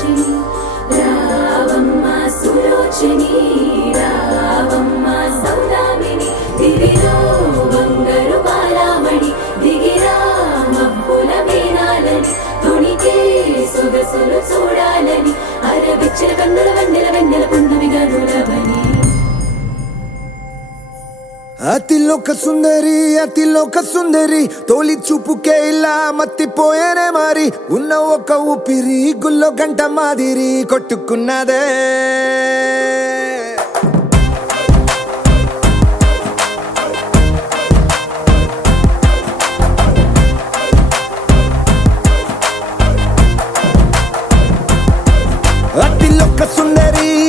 సుభాషిణి రావమ్మ సులోచని రావమ్మ సౌదామిని దివిలో బంగారు బాలామణి దిగిరా మబ్బుల వీణాలని తుణికే సొగసులు చూడాలని అరవిచ్చిన కన్నుల వెన్నెల వెన్నెల పున్నమిగా నులవని అతిలోక సుందరి తోలి చూపుకే ఇలా మత్తిపోయేనే మారి ఉన్న ఒక ఊపిరి గుల్లో గంట మాదిరి కొట్టుకున్నదే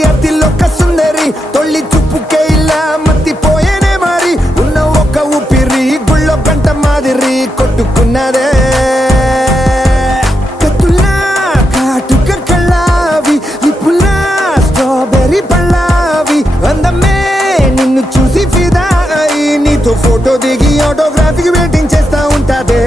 అతిలోక సుందరి తొలి చూపుకే ఇలా మత్తిపోయేనే మారి ఉన్న ఒక ఊపిరి గుళ్ళో గంట మాదిరి కొట్టుకున్నదే కత్తులా కాటుక కళ్ళావి లిప్పులా స్ట్రాబెర్రీ పళ్ళావి అందమే నిన్ను చూసి ఫిదా అయి నీతో ఫోటో దిగి ఆటోగ్రాఫీకి వెయిటింగ్ చేస్తా ఉంటాదే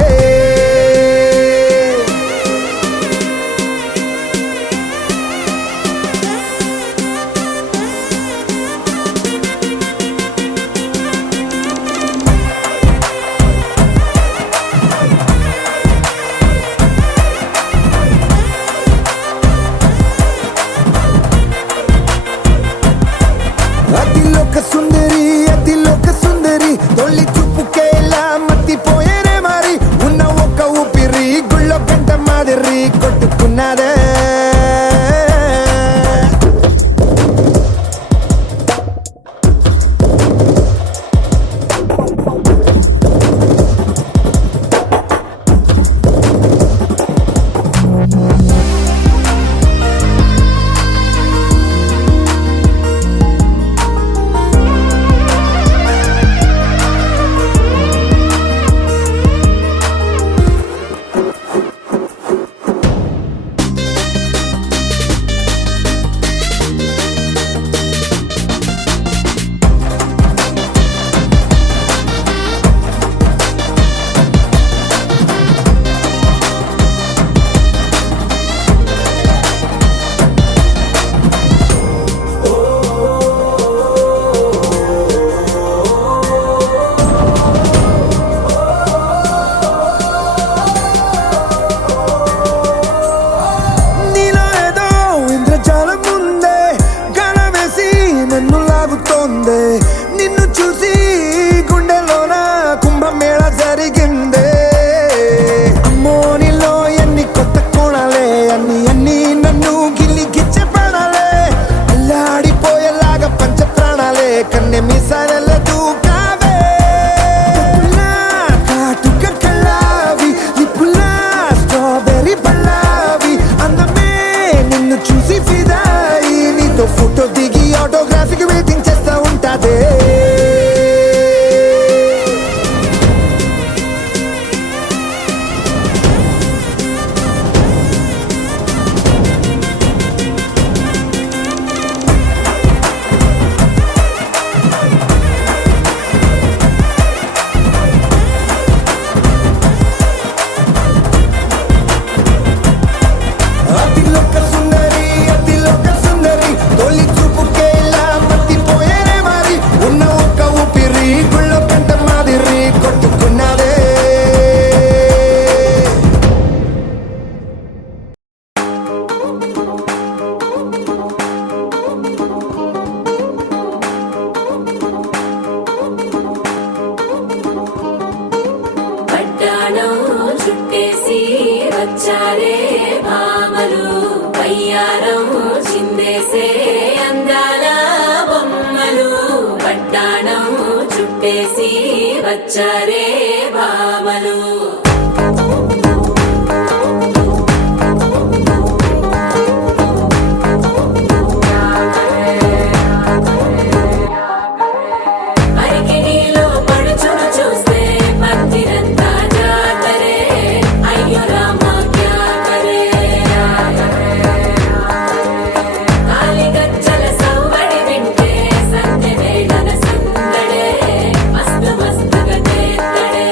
అతిలోక సుందరి తొలి చూపుకే ఇలా మత్తిపోయేనే మారి ఉన్న ఒక ఊపిరి గుళ్ళో గంట మాదిరి కొట్టుకున్నదే నిన్ను చూసి గుండెలోన కుంభమేళ జరిగిందే అమ్మో నీలో ఎన్ని కొత్త కోణాలే అన్ని నన్ను గిల్లి గిచ్చే ప్రాణాలే అల్లాడిపోయేలాగా పంచ ప్రాణాలే కన్నె మీసాల దూకావే కాటుక కళ్ళావి లిప్పులా స్ట్రాబెర్రీ పళ్ళావి అందమే నిన్ను చూసి ఫిదాయి నీతో ఫోటో దిగి ఆటోగ్రాఫీకి వెయిటింగ్ చేస్తా ఉంటాదే అతిలోక సుందరి తొలి చూపుకే ఇలా మత్తిపోయేనే మారి ఉన్న ఒక ఊపిరి గుళ్ళో గంట మాదిరి కొట్టుకున్నదే పట్టాణం చుట్టేసి వచ్చారే భామలు పయ్యారం చిందేసే అందాల బొమ్మలు పట్టాణం చుట్టేసి వచ్చారే భామలు అరికిడిలో పడుచును చూస్తే భక్తిరంతా జాతరే అయ్యో రామ క్యా కరే కాలిగజ్జల సవ్వడి వింటే సంధ్య వేళన సందడే మస్తు మస్తుగా చేత్తడే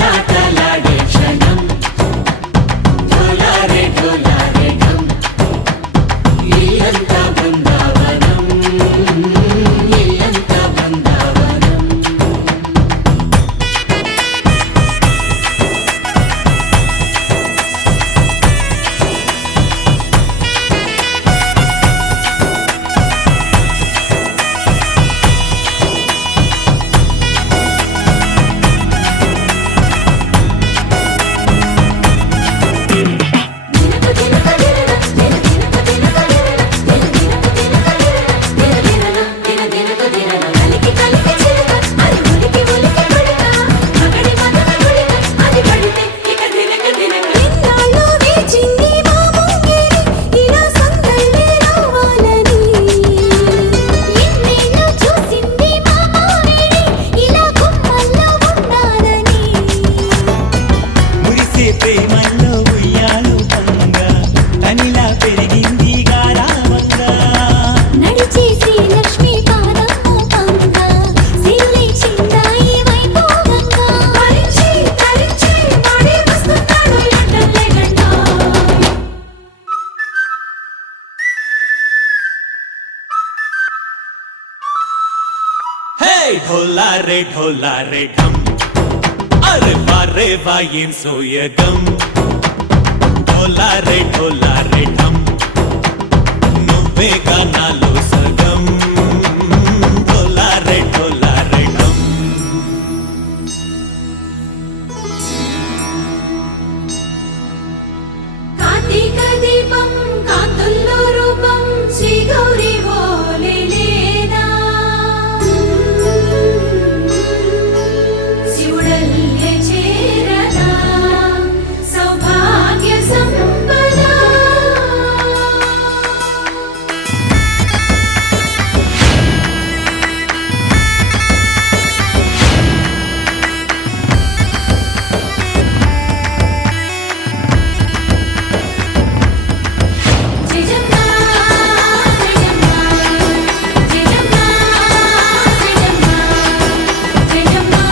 కోలాటలాడే క్షణం ఢోలారే ఢోలారే ఢం ఇల్లంతా బృందావనం ఇల్లంతా బృందావనం మురిసే ప్రేమల్లో ఉయ్యాలు పంగా తనిలా పెరిగింది గారావంగా నడిచే శ్రీలక్ష్మి పాదము పంగా సిరులే చిందాయి వైభోగంగా తరించి తరించి వాడి వస్తున్నాడు ఎండలే గంట హే ఢోలారే ఢం అరే వా ఏం సోయగం ఢోలారే ఢం నువ్వేగా నాలో సగం ఢోలారే ఢం కార్తీక దీపం కాంతుల్లో రూపం శ్రీ గౌరీ ఓలే లేదా శివుడల్లే చేరదా సౌభాగ్య సంపద జయజమ్మా జయజమ్మా జయజమ్మా జయజమ్మా జయజమ్మా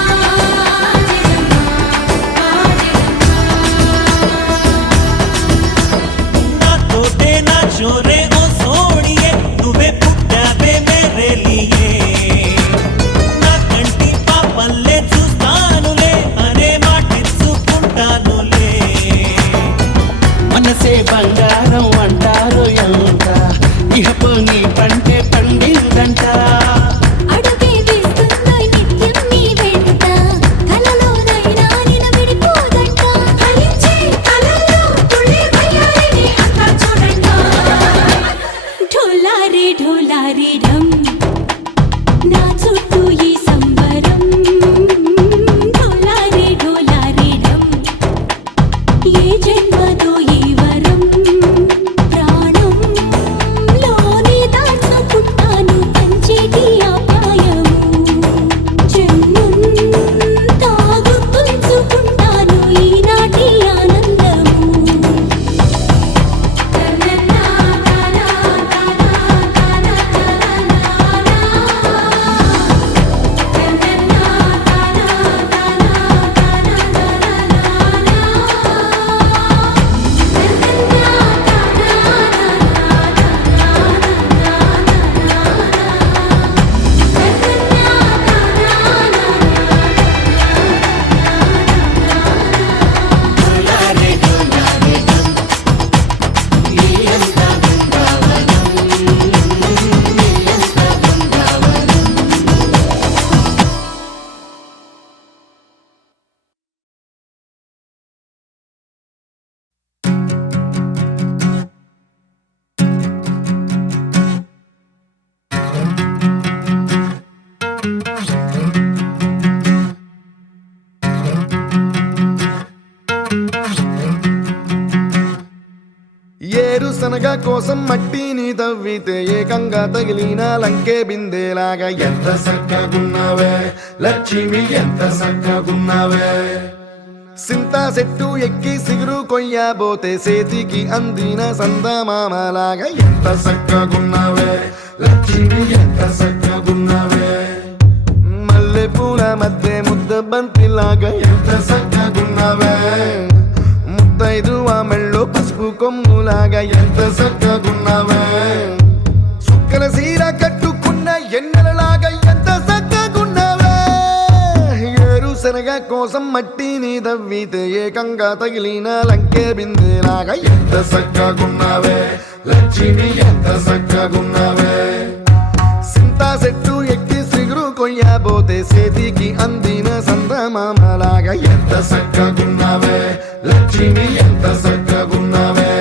నా తోటే నా చోరే ఓ సోడియే నువ్వే పుట్టావే మేరే లియే నా కంటి పాపల్లే చూస్తానులే అనే మాటిచ్చుకుంటానులే మనసే బంగారం అంటారు ఎంత ఇహపు నీ పంటే పండిందంట అడుగే వేస్తుందో నిత్యం నీ వెంట కలలోనైనా నిన్ను విడిపోదంట ఫలించే కలల్లో తుళ్ళి వయ్యారిని అంతా చూడండి ఢోలారే ఢం నా చుట్టూ ఈ సంబరం ఢోలారే ఢం ఏ జన్మదో ఈ వరం ప్రాణం లోని దాచుకుంటాను పంచేటి అపాయము జన్మం తాగుతుంచుకుంటాను ఈనాటి ఆనందము ఏరుశనగ కోసం మట్టిని తవ్వితే ఏకంగా తగిలిన లంకే బిందేలాగా ఎంత సక్కగున్నావే లక్ష్మి ఎంత సక్కగున్నావే సింతా చెట్టు ఎక్కి సిగురు కొయ్యబోతే సేతికి అందిన సందమామలాగా ఎంత సక్కగున్నావే లక్ష్మి ఎంత సక్కగున్నావే మల్లె పూల మధ్య ముద్ద బంతిలాగా ఎంత సక్క కోసం మట్టిని దవ్వితే ఏకంగా తగిలిన లంకే బిందెలాగా ఎంత సక్కగున్నావే లక్ష్మి ఎంత సక్కగున్నావే సింతా చెట్టు ఎక్కి సిగురు కొయ్యబోతే చేతికి అందిన సందమామలాగా ఎంత సక్కగున్నావే లక్ష్మి ఎంత సక్కగున్నావే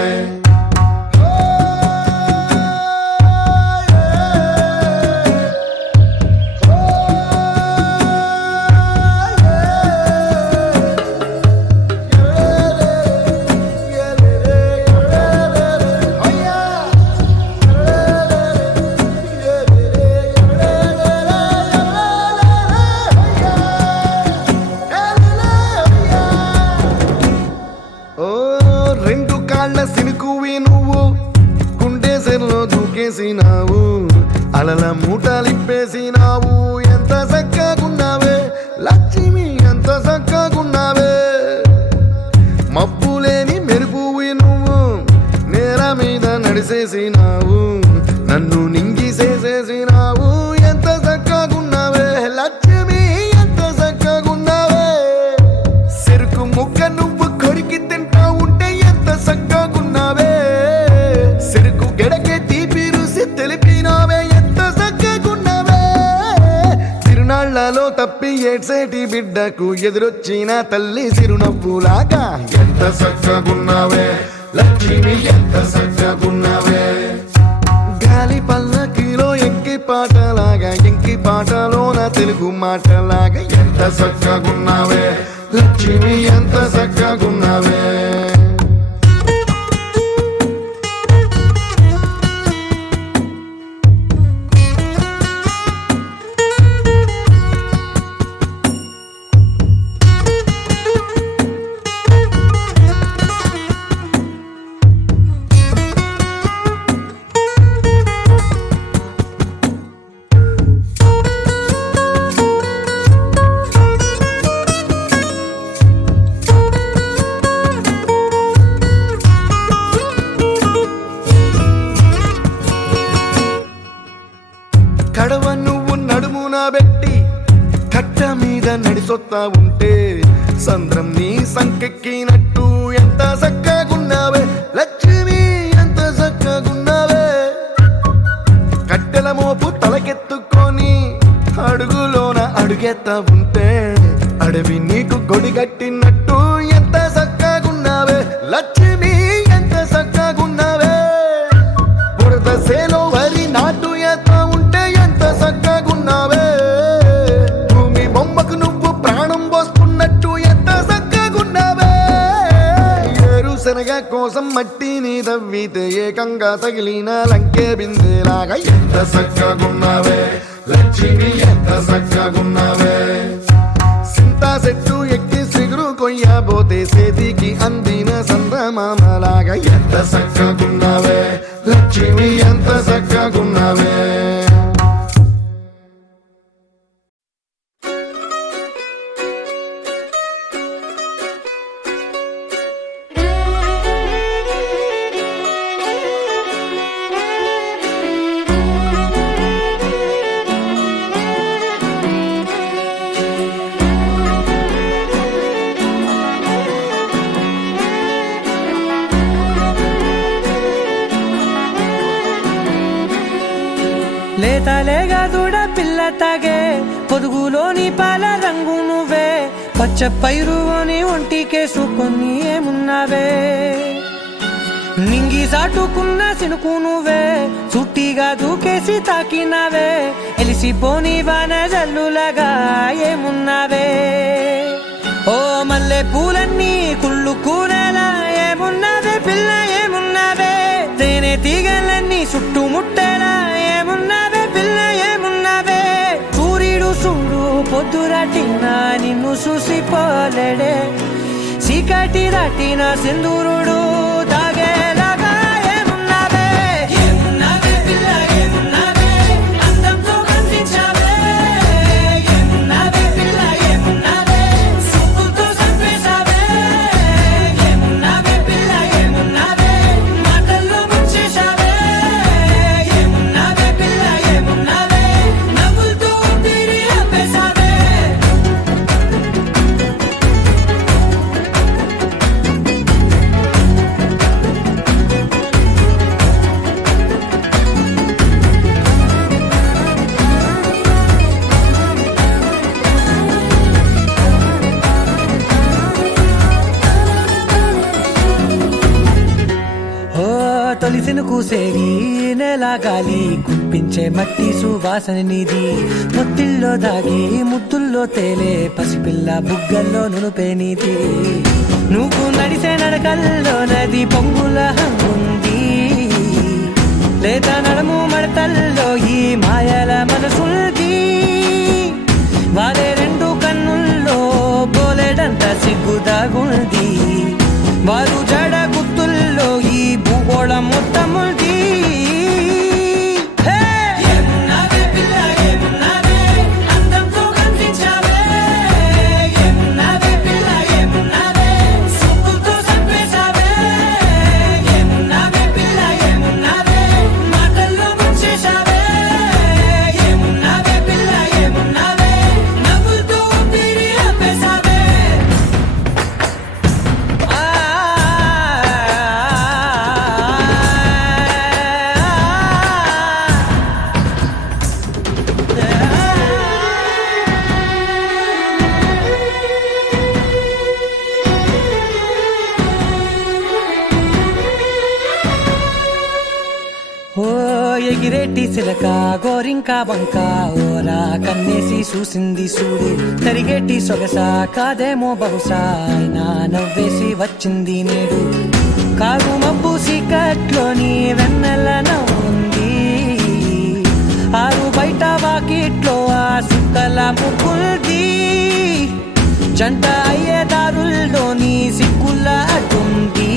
రెండు కాళ్ళ సినుకువి నువ్వు గుండెసెల్లో దూకేసినావు అలల మూటలిప్పేసినావు ఎంత చక్కగున్నావే లక్ష్మి ఎంత చక్కగున్నావే మబ్బులేని మెరుపువి నువ్వు నేల మీద నడిసేసినావు నన్ను నింగిసేసేసినావు ఎంత చక్కగున్నావే లక్ష్మి ఎంత చక్కగున్నావే చెరుకు ముక్క నువ్వు కొరికి తింటా ఉంటే ఎంత చక్కగున్నావే చెరుకు గెడకే తీపి రుసి తెలిపినావే ఎంత చక్కగున్నావే తిరునాళ్లలో తప్పి ఏడ్సేటి బిడ్డకు ఎదురొచ్చిన తల్లి చిరునవ్వులాగా ఎంత చక్కగున్నావే లక్ష్మి ఎంత చక్కగున్నావే గాలి పల్లకిలో ఎంకి పాటలాగా ఎంకి పాటలోన తెలుగు మాటలాగా ఎంత చక్కగున్నావే లక్ష్మి ఎంత చక్కగున్నావే కడవ నువ్వు నడుమున పెట్టి కట్ట మీద నడిసొత్తా ఉంటే సంద్రం నీ సంకెక్కినట్టు ఎంత చక్కగున్నావే లక్ష్మి ఎంత చక్కగున్నావే కట్టెల మోపు తలకెత్తుకొని అడుగులోన అడుగెత్తా ఉంటే అడవి నీకు గొడిగట్టినట్టు ఎంత చక్కగున్నావే లక్ష్మి ఎంత చక్కగున్నావే బురద సేలో వరి నాటు ఎత్తా ఉంటే ఎంత చక్కగున్నావే భూమి బొమ్మకు నువ్వు ప్రాణం పోస్తున్నట్టు ఎంత చక్కగున్నావే ఏరుశనగ కోసం మట్టిని దవ్వితే ఏకంగా తగిలిన లంకే బిందెలాగా ఎంత చక్కగున్నావే లక్ష్మి ఎంత చక్కగున్నావే సింతా చెట్టు ఎక్కి సిగురు కొయ్యబోతే చేతికి అందిన సందమామలాగా ఎంత చక్కగున్నావే లక్ష్మి ఎంత చక్కగున్నావే లేతలేగా దూడ పిల్ల తాగే పొదుగులోని పాల రంగు నువ్వే పచ్చ పైరుని ఒంటికేసుకొని ఏమున్నావే నింగి సాటుకున్న సినుకు నువ్వే చుట్టిగా దూకేసి తాకినావే ఎలిసిపోని వాన జల్లులాగా ఏమున్నావే ఓ మల్లె పూలన్నీ కుళ్ళు కూరలా ఏమున్నావే పిల్ల ఏమున్నావే తేనె తీగలన్నీ చుట్టుముట్టేలా ఏమున్నావే పిల్ల ఏమున్నావే సూర్యుడు చూడు పొద్దురాటిన నిన్ను చూసిపోలేడే చీకటి దాటిన సింధూరుడు తాగేలాగా ఏమున్నావే ఏమున్నావే పిల్ల ఏమున్నావే అందంతో కనిపించావే ఏమున్నావే పిల్ల ఏమున్నావే సుక్కుతో చంపేశావే ఏమున్నావే పిల్ల ఏమున్నావే మాటల్లో ముంచేశావే ఏమున్నావే పిల్ల ఏమున్నావే నవ్వులతో ఊపిరి ఆపేశావే సేరి నెల గాలి కుప్పించే మట్టి సువాసన నిధి ముత్తిల్లో దాగి ముద్దుల్లో తేలే పసిపిల్ల బుగ్గల్లో నునుపే నీతి నువ్వు నడిసే నడకల్లో నది పొంగుల హంగుంది లేత నడుము మడతల్లో ఈ మాయల మనసుంది వారే రెండు కన్నుల్లో బోలెడంత సిగ్గుదాగుంది వారు జడ గుర్తుల్లో ఈ భూగోళం మొత్తముంది ఓ ఎగిరేటి సిలక గోరింక వంక ఓరా కన్నేసి చూసింది చూడు తరిగేటి సొగస కాదేమో బహుశా అయినా నవ్వేసి వచ్చింది నేడు కారు మబ్బు సీకట్లోని వెన్నెల నవ్వుంది ఆరు బయట వాకిట్లో ఆ సుక్కల ముగ్గుల్ది జంట అయ్యే దారుల్లోని సిగ్గుల అడ్డుంది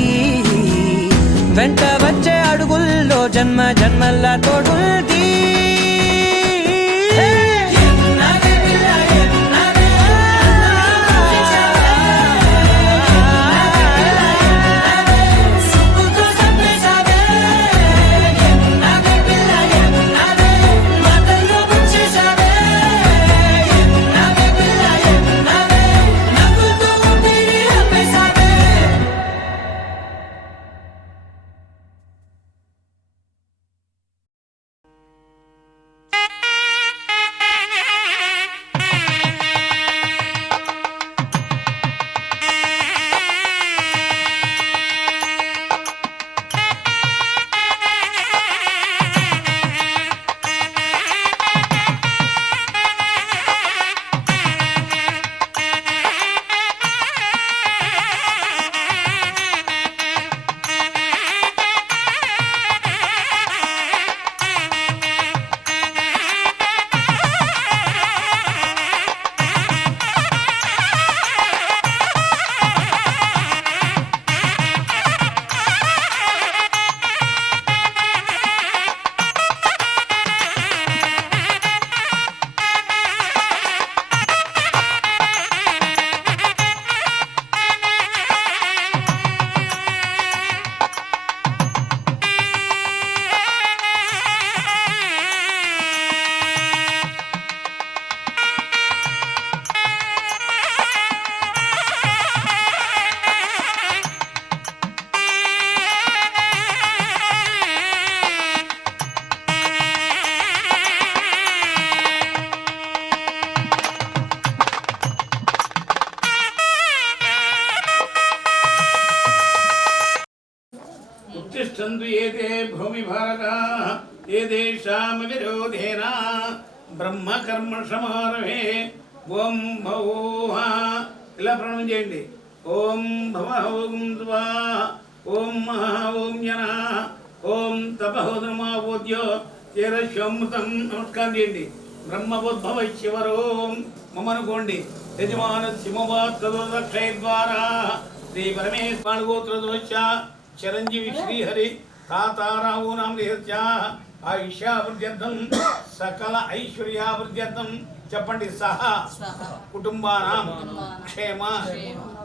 వెంట వచ్చే అడుగుల్లో జన్మ జన్మల్ల తోడుంది उत्तिष्ठन्तु एते भूमि भारताः एतेषां विरोधेन ब्रह्मकर्म समारभे ఓం భవః ఇలా ప్రణవం చేయండి. ఓం భవః ఓం స్వాహ ఓం మహా ఓం జనః ఓం తపః ధర్మావోద్యో చేరశ్వమృతం నమస్కారం చేయండి. బ్రహ్మోద్భవ శివరోం మమనుకోండి. యజమాన సింహవాత్రదక్షయ ద్వారా శ్రీ పరమేశ్వర గోత్రదోష చిరంజీవి శ్రీహరి తాతారావు నామృత్య ఆయుష్యావృద్ధ్యర్థం సకల ఐశ్వర్యావృద్ధ్యర్థం చెప్పండి. సహా కుటుంబానాం క్షేమ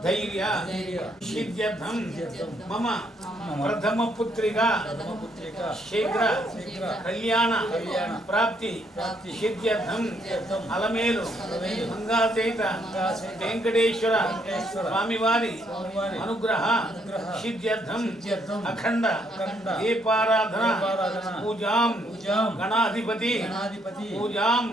ధైర్య సిద్ధ్యర్థం మమ ప్రథమ పుత్రిక శీఘ్ర కళ్యాణ ప్రాప్తి సిద్ధ్యర్థం అలమేలు మంగాతేత వెంకటేశ్వర స్వామివారి అనుగ్రహ సిద్ధ్యర్థం అఖండ దీపారాధన పూజాం గణాధిపతి పూజాం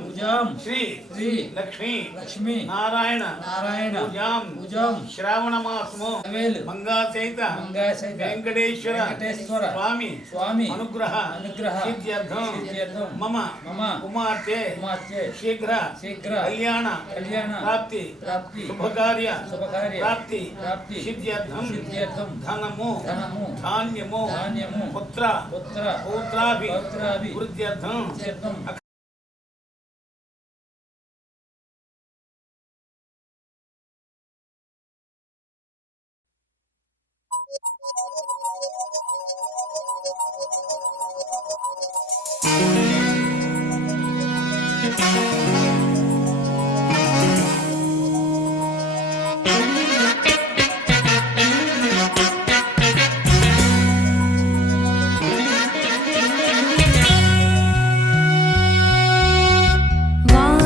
శ్రీ శ్రీ లక్ష్మీ లక్ష్మీ నారాయణ నారాయణ పూజాం పూజాం శ్రావణ మాసము వేలు మంగాసైత మంగాసైత వెంకటేశ్వర వెంకటేశ్వర స్వామి స్వామి అనుగ్రహ అనుగ్రహ సిద్ధ్యర్థం సిద్ధ్యర్థం మమ మమ కుమార్తె కుమార్తె శీఘ్ర శీఘ్ర కళ్యాణ కళ్యాణ ప్రాప్తి ప్రాప్తి శుభకార్య శుభకార్య ప్రాప్తి ప్రాప్తి సిద్ధ్యర్థం సిద్ధ్యర్థం ధనము ధనము ధాన్యము ధాన్యము పుత్ర పుత్ర పౌత్రాభి పౌత్రాభి వృద్ధ్యర్థం సిద్ధ్యర్థం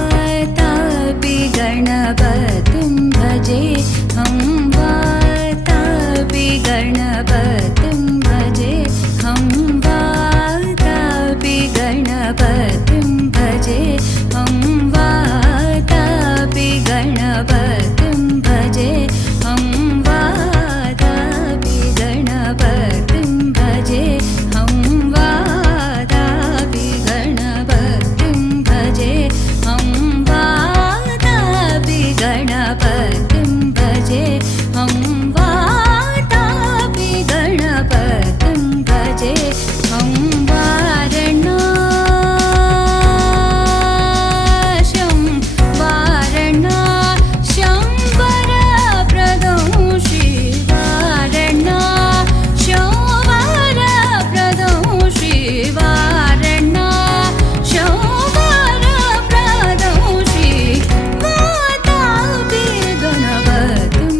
वातापि गणपतिं भजे हम वातापि गणपतिं भजे हम वातापि गणपतिं भजे हम वातापि गणपतिं भजे हम वातापि गणपतिं भजे हम वातापि गणपतिं भजे हम वातापि गणपतिं भजे हम वातापि गणपतिं भजे हम वारणास्यं वारणास्यं वरप्रदं श्रीवारणास्यं वरप्रदं श्रीवारणास्यं वरप्रदं श्रीवातापि गणपतिं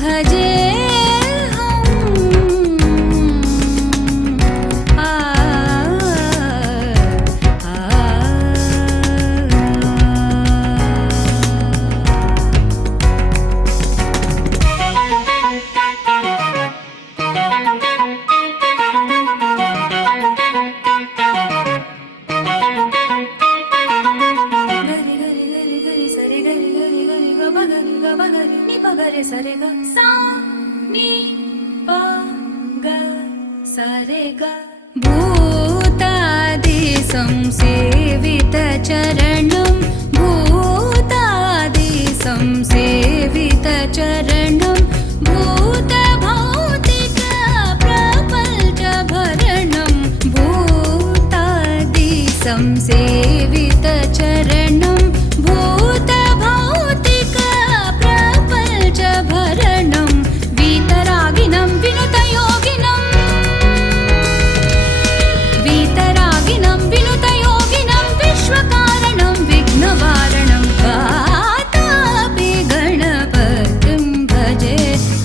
भजे सरे ग सा नी पा ग सरे ग भूतादि संसेवित चरणं भूतादि संसेवित चरणं भूत भौतिक प्रपंच भरणं भूतादि संसेवित चरणं भूत भौतिक प्रपंच भरणं वीतरागिनं विनुतयोगिनं वीतरागिनं विनुतयोगिनं विश्वकारणं विघ्नवारणं वातापि गणपतिं भजे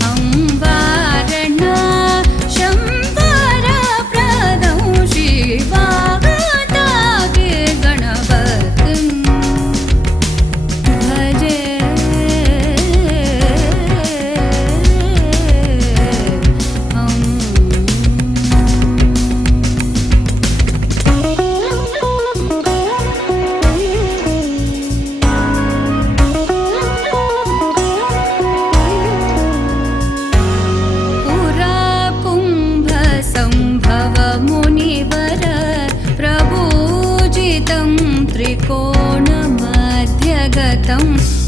हम वारणास्यं वरप्रदं श्रीवातापि गणपतिं भजे पुरा कुम्भसम्भव मुनिवर प्रभूजितं त्रिकोणमध्यगतं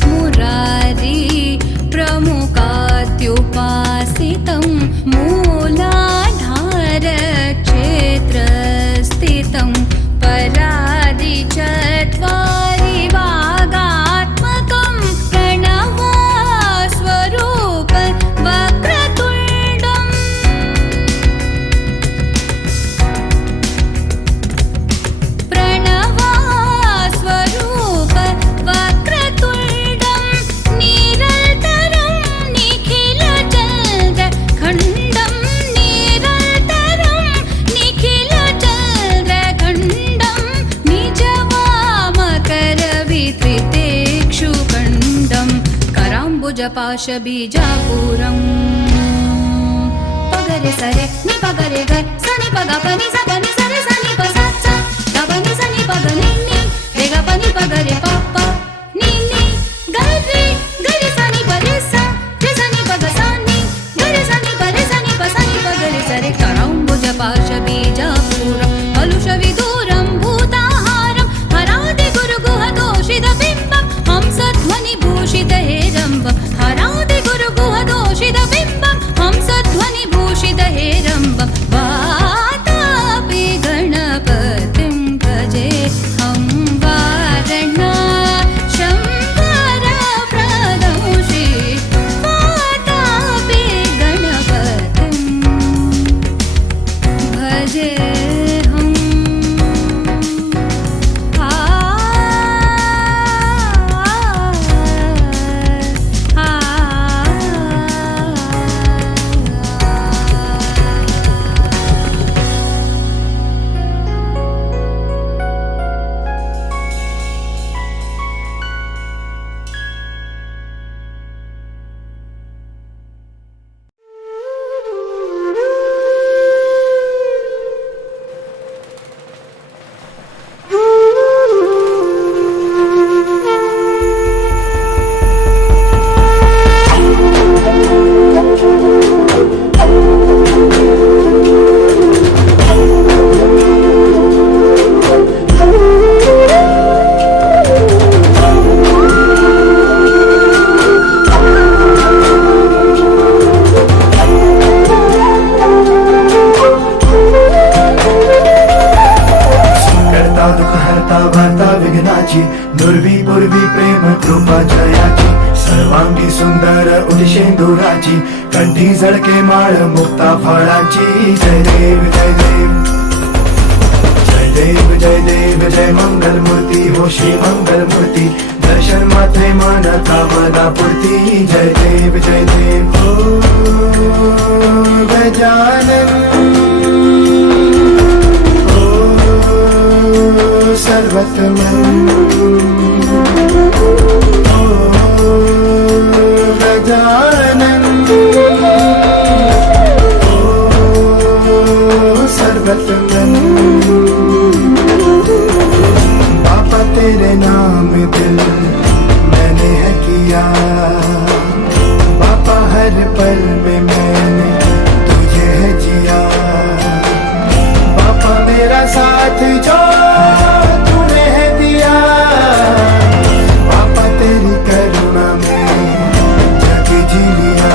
मुरारी प्रमुखात्युपासितं मूलाधारक्षेत्रस्थितं परादि चत्वारि वागात्मकं प्रणवस्वरूप वक्रतुण्डम् प्रणवस्वरूप वक्रतुण्डं निरन्तरं निखिलचन्द्रखण्डं निरन्तरं निखिलचन्द्रखण्डं निजवामकरवितृतेक्षुखण्डं कराम्बुजपाशबीजापुरम् पगरे सरे नि पगरे ग सनि पग पनि स पनि सरे सनि प सा सा ग पनि सनि पग नि नि जयाची दुर्वी पूर्वी प्रेम कृपा जयाची सर्वांगी सुंदर उदिशेंदुराची कंठी झळके माळ मुक्ता फळाची जय देव जय देव जय देव जय देव जय मंगल मूर्ती हो श्री मंगल मूर्ती दर्शन मात्रे मन कामना पूर्ती जय देव ओ गजानन ओ सर्वतमन ओ गजानन ओ सर्वतमन बापा तेरे नाम दिल मैंने है किया बापा हर पल में मैंने तुझे है जिया बापा मेरा साथ जो तूने है दिया बापा तेरी करुणा में जग जी लिया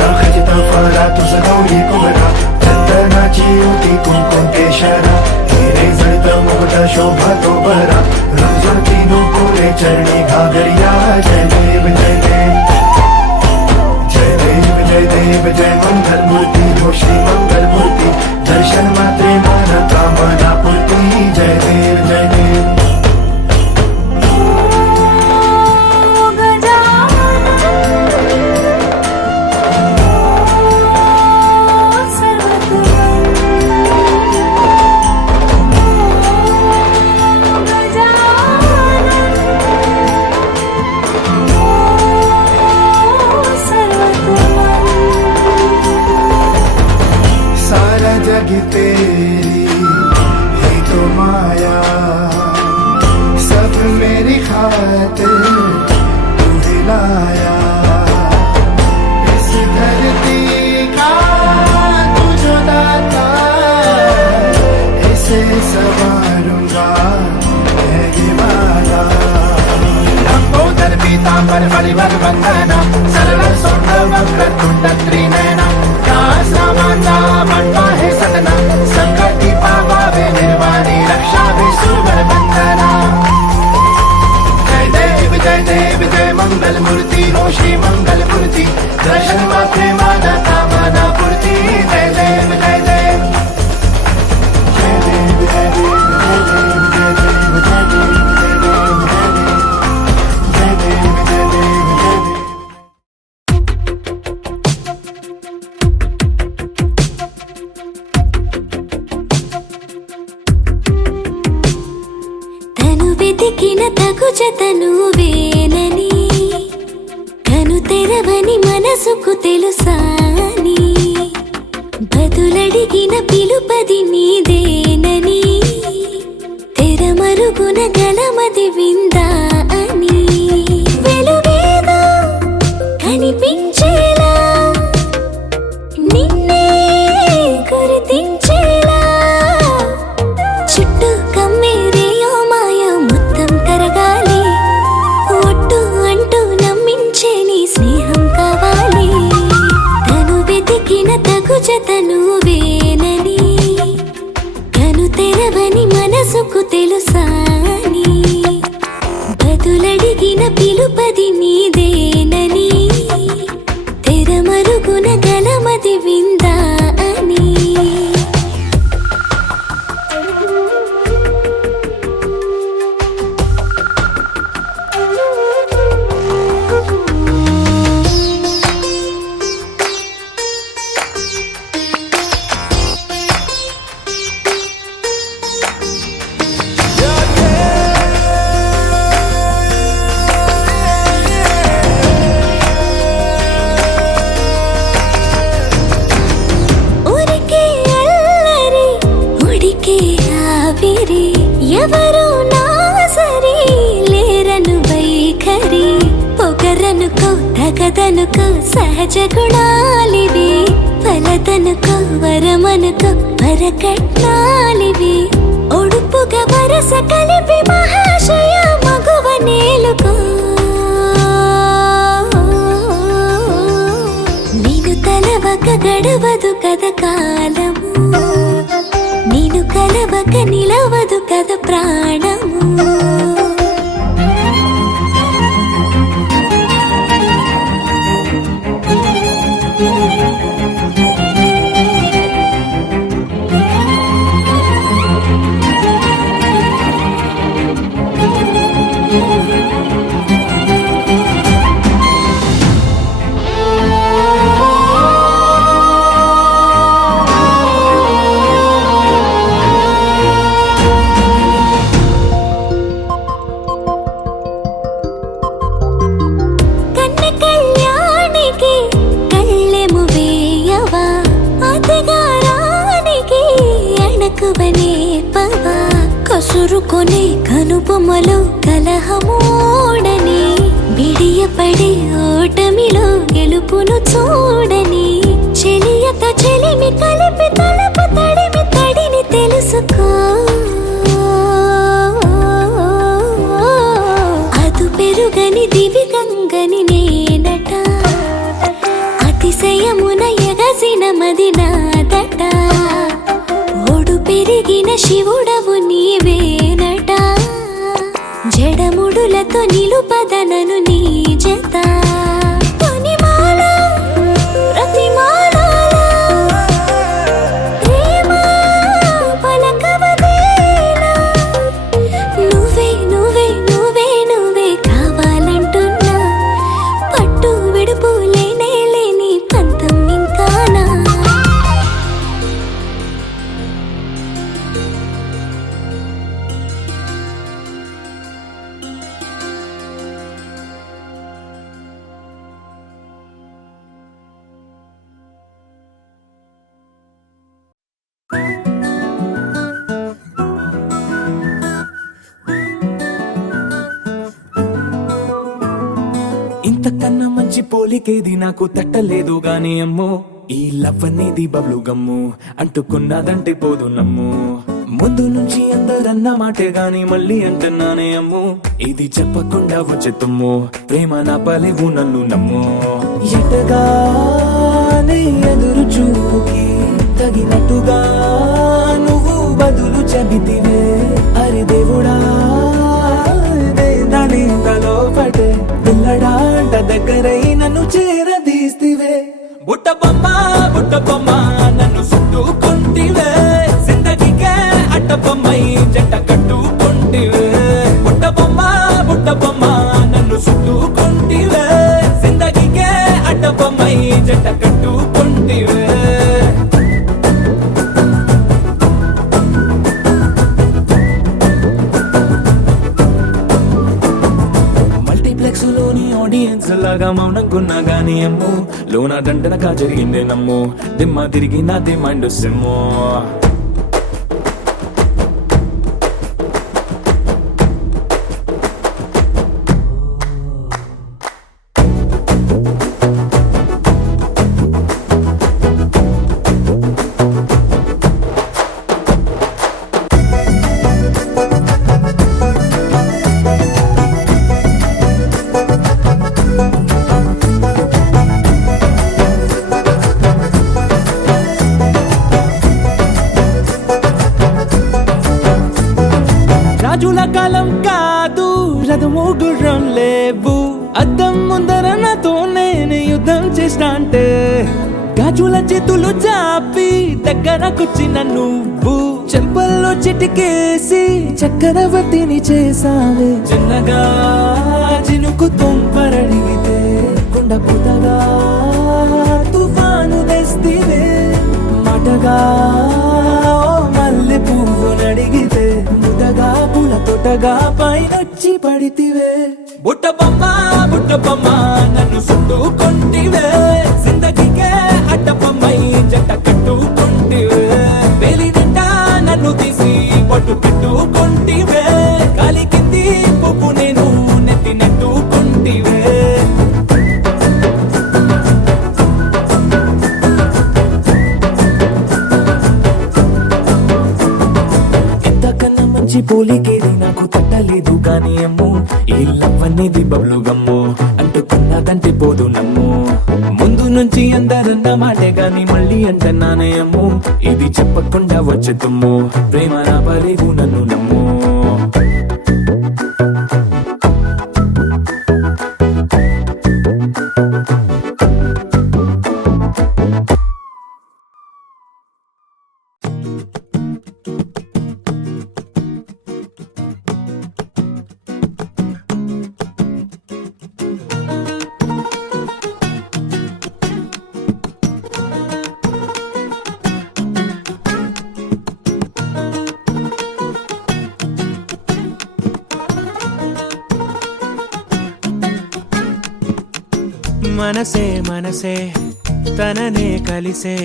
ना खजता फरा तू सगौली कुबरा चंदनाची होती कुंकुम केशरा हिरे जळत मुकुट शोभा तो बरा रुजती नुपुरे चरणी घागरिया जय देव जय देव जय देव जय देव जय मंगल मूर्ति हो श्री मंगल मूर्ति दर्शन मात्रे मन कामना पूर्ति जय देव जय देव सारा जग तेरी ही तो माया सब मेरी खातिर तू दिलाया इस धरती का तू जो दाता इसे संवारूंगा है ये वादा लंबोदर पीतांबर बलिवर वंदना सरल सुंदर वक्र तुंड त्रिनयना रामाचा म्हणता हे सदना संकटी पावावे निर्वाणी रक्षावे सुरवर बंदना जय देव जय मंगल मूर्ति हो श्री मंगल मूर्ति दर्शन मात्रे माना कामना पूर्ति जय देव जय देव जय देव जय देव जय देव जय देव जय देव जय देव जय देव जय देव जय देव తను వెతికిన తగు జతను వేనని కను తెరవని మనసుకు తెలుసాని బదులడిగిన పిలుపది నీదేనని తెరమరుగున గలమది విందా అని వెలుగేదో కనిపించేలా నిన్నే గుర్తించేలా చుట్టూ కమ్మేరేయో మాయ మొత్తం కరగాలి ఒట్టు అంటూ నమ్మించే నీ స్నేహం కావాలి తను వెతికిన తగు జతను వేనని కను తెరవని మనసుకు తెలుసాని బదులడిగిన పిలుపది నీదేనని తెరమరుగున గలమది విందా అని ఎవరు నా సరి లేరను వైఖరి పొగరనుకో తగదనుకో సహజ గుణాలివి ఫలదనుకో వరమనుకో వరకట్నాలివి ఒడుపుగా వరస కలిపి మహాశయ మగువ నేలుకో నేను తలవక గడవదు కద కాలము నేను కలవక నిలవదు కద ప్రాణము నేర్పవా కసురుకొనే కనుబొమ్మలో కలహమోడని బిడియపడే ఓటమిలో గెలుపును చూడని చెలియత చెలిమి కలిపి తలపు తడిమి తడిని తెలుసుకో అదు పెరుగని దివి గంగని నేనట అతిశయమున ఎగసిన మది నాదట ఓడు పెరిగిన శివుడవు నీవేనట జడముడులతో నిలుపదనను నీ జత పొనిమాల ప్రతిమాలాల ప్రేమ పలకవదేనా నువ్వే నువ్వే నువ్వే నువ్వే కావాలంటున్నా పట్టు విడుపు లేనే లేని పంతం ఇంకానా ఇంతకన్నా మంచి పోలికేది నాకు తట్టలేదు గాని అమ్మో ఈ లవ్ అనేది బబ్లు గమ్ము అంటుకున్నదంటే పోదు నమ్ము ముందు నుంచి అందరన్న మాటే గాని మళ్ళీ అంటున్నానే అమ్ము ఇది చెప్పకుండా వచ్చే తుమ్ము ప్రేమ నా పలేవు నన్ను నమ్ము ఎటగానే ఎదురు చూపుకి తగినట్టుగా నువ్వు బదులు చెబితివే అరే దేవుడా దాని లోపటే పిల్లడాంట దగ్గరై నన్ను చేరదీస్తివే బుట్ట బొమ్మ నన్ను చుట్టుకుంటివే జిందగీకే అట్ట బొమ్మై జంట కట్టుకుంటివే బుట్ట బొమ్మ నన్ను చుట్టుకుంటివే జిందగీకే అట్ట బొమ్మై జంట కట్టుకుంటివే లోని ఆడియన్స్ లాగా మౌనంకున్నా గానీ అమ్ము లోన దండనగా జరిగిందే నమ్ము దిమ్మ తిరిగి నాది మైండ్ సిమ్ము రాజుల కాలం కాదు రథము గుర్రం లేవు అద్దం ముందర నాతో నేను యుద్ధం చేస్తా అంటే గాజుల చేతులు చాపి దగ్గరకొచ్చిన నువ్వు చెంపల్లో చిటికేసి చక్రవర్తిని చేసావే చిన్నగా చినుకు తుంపరడిగితే కొండ పుతగా తుఫాను తెస్తివే మాటగా మల్లె పువ్వు నడిగితే ముదగా పుల తొటగా పైనొచ్చి పడితివే బుట్ట బొమ్మ నన్ను చుట్టుకుంటివే జిందగీకే అడ్డ బొమ్మై జంట కట్టుకుంటివే వేలి నిండా నన్ను తీసి పట్టు పెట్టుకుంటివే కాలి కింది పువ్వు నేను నెత్తి నెట్టుకుంటివే పోలికేది నాకు తట్టలేదు కానీ అమ్ము ఈ లవ్ అనేది బబ్లు గమ్ము అంటుకున్నదంటే పోదు నమ్ము ముందు నుంచి అందరన్న మాటే గాని మళ్ళీ అంటున్నానే అమ్ము ఇది చెప్పకుండా వచ్చే తుమ్ము ప్రేమ నా పలేవు నన్ను నమ్ము మనసే మనసే తననే కలిసే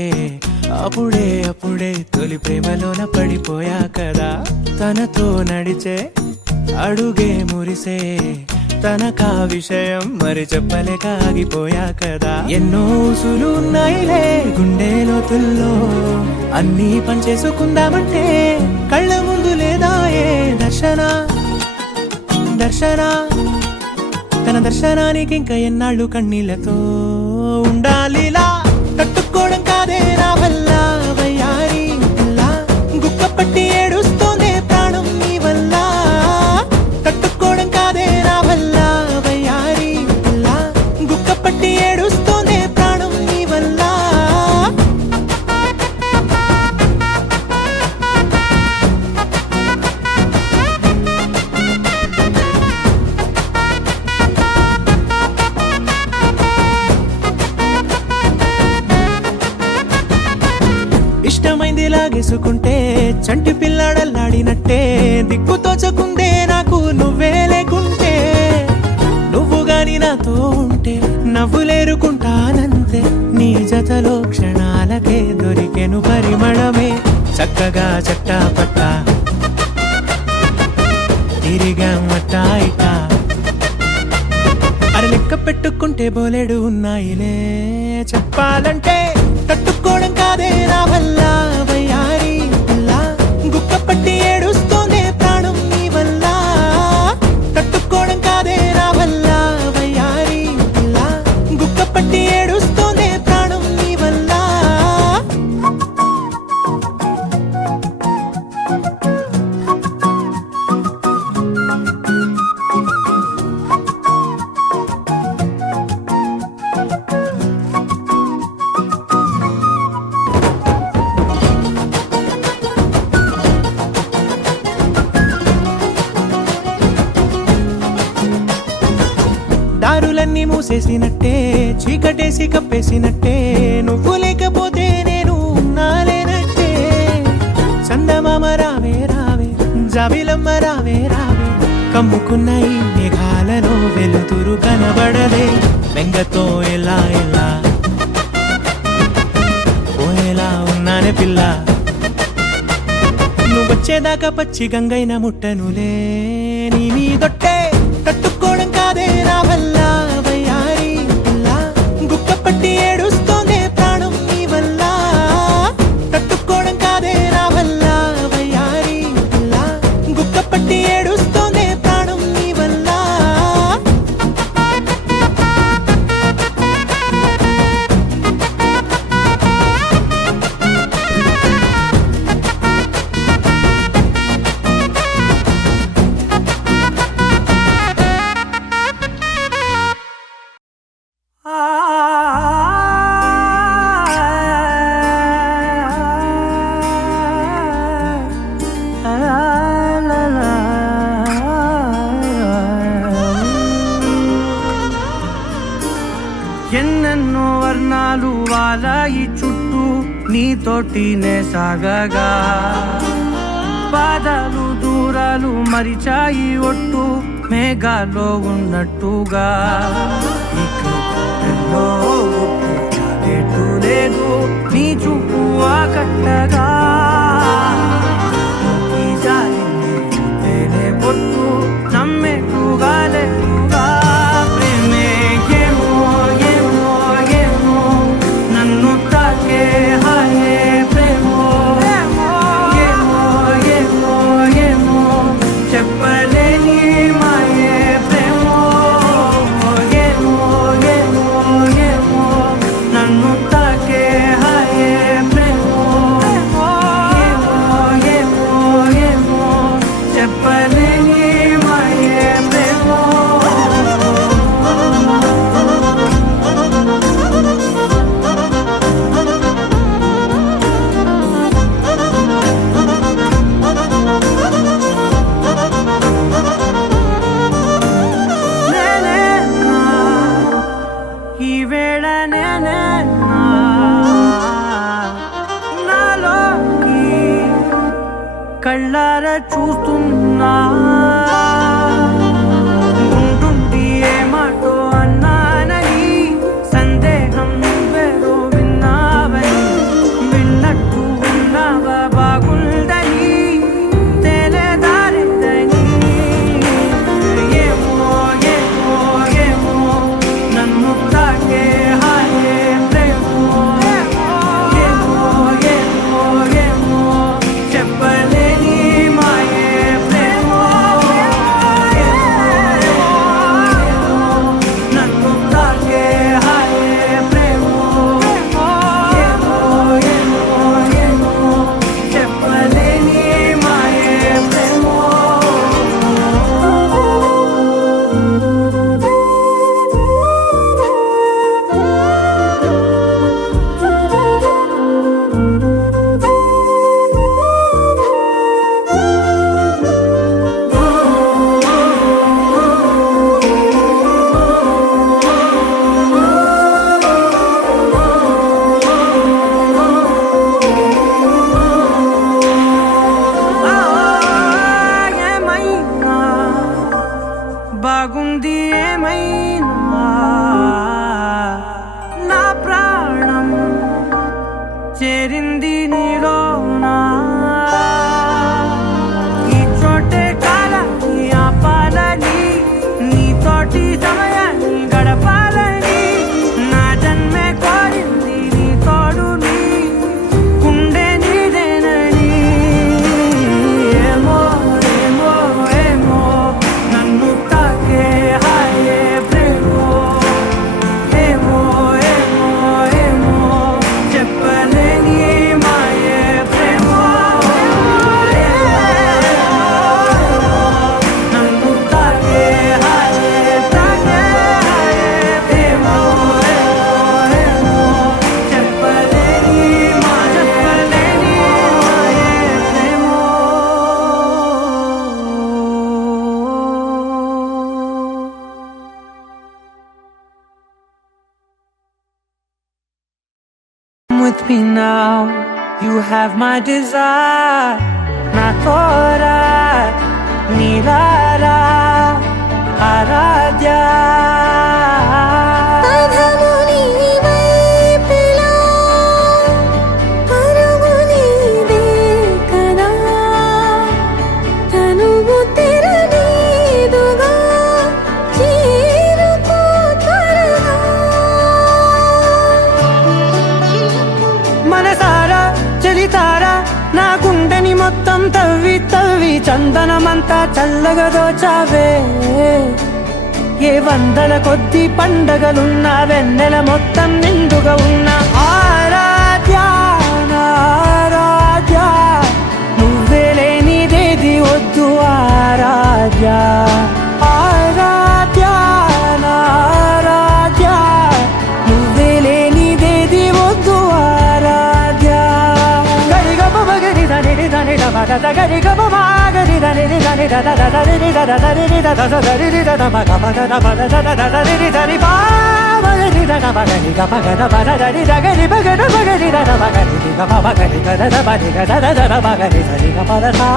అప్పుడే అప్పుడే తొలి ప్రేమలోన పడిపోయా కదా తనతో నడిచే అడుగే మురిసే తనకా విషయం మరి చెప్పలేక ఆగిపోయా కదా ఎన్నో ఊసులు ఉన్నాయిలే గుండె లోతుల్లో అన్నీ పనిచేసుకుందామంటే కళ్ళ ముందు లేదా ఏ దర్శన తన దర్శనానికి ఇంకా ఎన్నాళ్ళు కన్నీళ్లతో ఉండాలిలా తట్టుకోవడం కాదే నా వల్ల వయ్యారి పిల్ల గుక్క పట్టి ఏడుస్తోందే ప్రాణం నీ వల్ల తట్టుకోవడం కాదే నా వల్ల వయ్యారి పిల్ల గుక్క పట్టి ఏడుస్తోందే ప్రాణం నీ వల్ల ఇష్టమైంది లాగేసుకుంటే చంటి పిల్లాడల్లాడినట్టే దిక్కు తోచకుందే నాకు నువ్వే లేకుంటే నువ్వు గాని నాతో ఉంటే నవ్వులేరుకుంటానంతే నీ జతలో క్షణాలకే దొరికెను పరిమళమే చక్కగా చట్టా పట్టా తిరిగా మట్టా ఇట అరే లెక్క పెట్టుకుంటే బోలెడు ఉన్నాయిలే చెప్పాలంటే తట్టుకోవడం కాదే నా వల్ల వయ్యారి పిల్ల గుక్క పట్టి ఏడుస్తోందే ప్రాణం నీ వల్ల తట్టుకోవడం కాదే నా వల్ల వయ్యారి పిల్ల గుక్క పట్టి ఏడుస్తోందే ప్రాణం నీ వల్ల దారులన్నీ మూసేసినట్టే చీకటేసి కప్పేసినట్టే నువ్వు లేకపోతే నేను ఉన్నాలేనట్టే చందమామ రావే రావే జాబిలమ్మ రావే రావే కమ్ముకున్న ఈ మేఘాలలో వెలుతురు కనబడదే బెంగతో ఎలా ఎలా పోయేలా ఉన్నానే పిల్ల నువ్వు వచ్చేదాకా పచ్చి గంగైన ముట్టనులే నీ మీదొట్టే తట్టుకోవడం కాదే నా వల్ల వయ్యారి పిల్ల గుక్క పట్టి ఏడుస్తోందే ప్రాణం నీ వల్ల తట్టుకోవడం కాదే నా వల్ల వయ్యారి పిల్ల గుక్క పట్టి ఏడుస్తోందే ప్రాణం నీ వల్ల ఎన్నెన్నో వర్ణాలు వాలాయి చుట్టూ నీతోటినే సాగగా పాదాలు దూరాలు మరిచాయి ఒట్టు మేఘాలో ఉన్నట్టుగా ఇక ఎన్నో చాలేటు లేదు నీ చూపు ఆకట్టగా ఈ జాలిని చూస్తేనే పొట్టు నమ్మేట్టుగా లేటుగా ప్రేమే ఏమో ఏమో ఏమో నన్ను తాకే హాయే ప్రేమో ఏమో ఏమో ఏమో చెప్పలేని మాయే ప్రేమో ఏమో ఏమో ఏమో నన్ను తాకే హాయే ప్రేమో ఏమో ఏమో ఏమో చెప్పలేని మాయే ప్రేమో నేనే నా ఈ వేళ నేనే నా నాలోకి కళ్ళారా చూస్తున్నా ఉంటుండి ఏ మాటో అన్నానని సందేహం నువ్వేదో విన్నావని విన్నా బాగుంది ఏమైనా నా ప్రాణం చేరింది నీలోనా ఈ చోటే కాలాన్ని ఆపాలని నీతోటి సమయాన్ని గడపాలని నా జన్మే కోరింది నీ తోడుని గుండె నీదేనని ఏమో ఏమో ఏమో నన్ను తాకే హాయే ప్రేమో ఏమో ఏమో ఏమో చెప్పలేని మాయే ప్రేమో నన్ను తాకే హాయే ప్రేమో ఏమో చెప్పలేని మాయే ప్రేమో. With me now, you have my desire. Na tora, nilara, aradya. అధము నీ వైపులా పరుగు నీదే కదా తనువు తెరనీదుగా చేరుకో త్వరగా మనసారా చలితారా నా గుండెని మొత్తం తవ్వి తవ్వి చందనమంతా చల్లగా దోచావే ఏ వందల కొద్ది పండగలున్న వెన్నెల మొత్తం నిండుగా ఉన్న ఆరాధ్య నా ఆరాధ్య నువ్వే లేనిదేది వద్దు ఆరాధ్య ఆరాధ్య నా ఆరాధ్య నువ్వే లేనిదేది వద్దు ఆరాధ్య గరిగ బగరి దని దని దమగ గరిగ బగరి దని దని దద దరి దద దరి దద దరి దద మగ మగ దద దద దరి దరి బాగరి దద మగరి గ మగ దద దరి దగరి బగర బగరి దద మగరి గ మగరి గ దద బరి గ దద దద మగరి దరి గ పద సా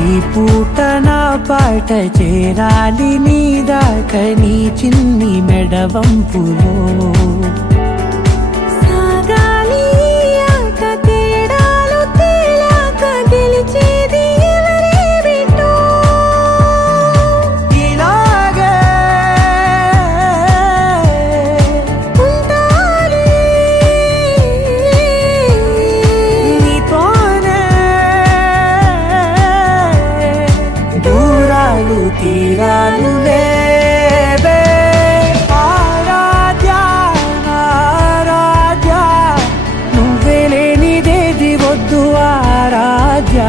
ఈ పూట నా పాట చేరాలి నీ దాకా నీ చిన్ని మెడవంపులో సాగాలి ఆట తేడాలు తేలాక గెలిచేది ఎవరే బిడ్డో ఇలాగే ఉంటాలి నీతోనే దూరాలు తీరాలు లేవే ఆరాధ్య నా ఆరాధ్య నువ్వే లేనిదేది వద్దు ఆరాధ్య